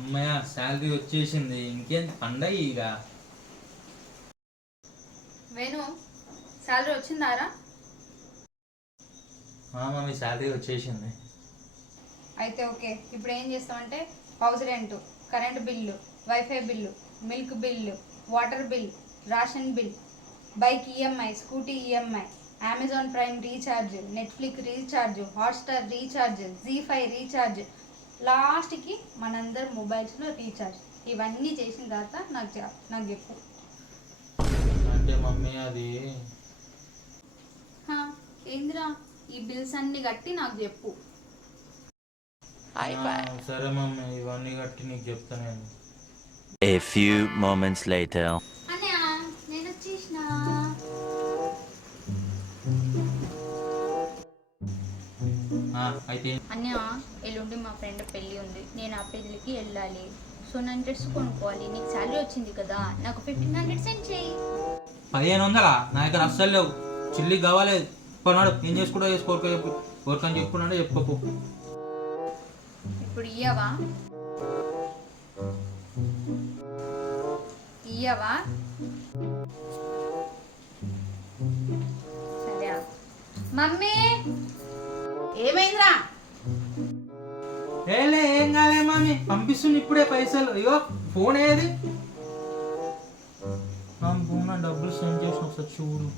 అమ్మయ్య శాలరీ వచ్చేసింది, ఇంకేం పండగ ఇక. వేణు శాలరీ వచ్చిందారా? మమ్మీ శాలరీ వచ్చేసింది. అయితే ఓకే. ఇప్పుడు ఏం చేస్తామంటే house rent, current bill, wifi bill, milk bill, water bill, ration bill, bike EMI, scooty EMI, Amazon Prime recharge, Netflix recharge, Hotstar recharge, జీ5 రీఛార్జ్, లాస్ట్కి మనందరి మొబైల్స్లో రీఛార్జ్, ఇవన్నీ చేసిన తర్వాత నాకు చెప్పు. అంటే మమ్మీ అది ఏందిరా, ఈ బిల్స్ అన్ని కట్టి నాకు చెప్పు. సరే మమ్మీ, ఇవన్నీ కట్టి నీకు చెప్తాను. A few moments later. అన్నయ్య నేను వచ్చేసిన. అయితే అన్నయ్య ఎల్లుండి మా ఫ్రెండ్ పెళ్ళి ఉంది, నేను ఆ పెళ్ళికి వెళ్ళాలి. సో నేను డ్రెస్ కొనుక్కోవాలి. నీకు శాలరీ వచ్చింది కదా, నాకు 1500 సెండ్ చేయి. 1500 నా దగ్గర అస్సలు లేవు. చిల్లి కావాలి కొన్నాడు. ఏం చేసుకుంటా చేసుకోరుకో చెప్పు. ఎవరికని చెప్పుకున్నాడో చెప్పుకోకు. ఇప్పుడు ఇయ్యవా? సరే. మమ్మీ ఏమైందిరా? ఏం కాలే మమ్మీ, పంపిస్తుంది ఇప్పుడే పైసలు. అయ్యో ఫోన్ ఏది? ఫోన్ డబ్బులు సెండ్ చేసిన, ఒకసారి చూడు.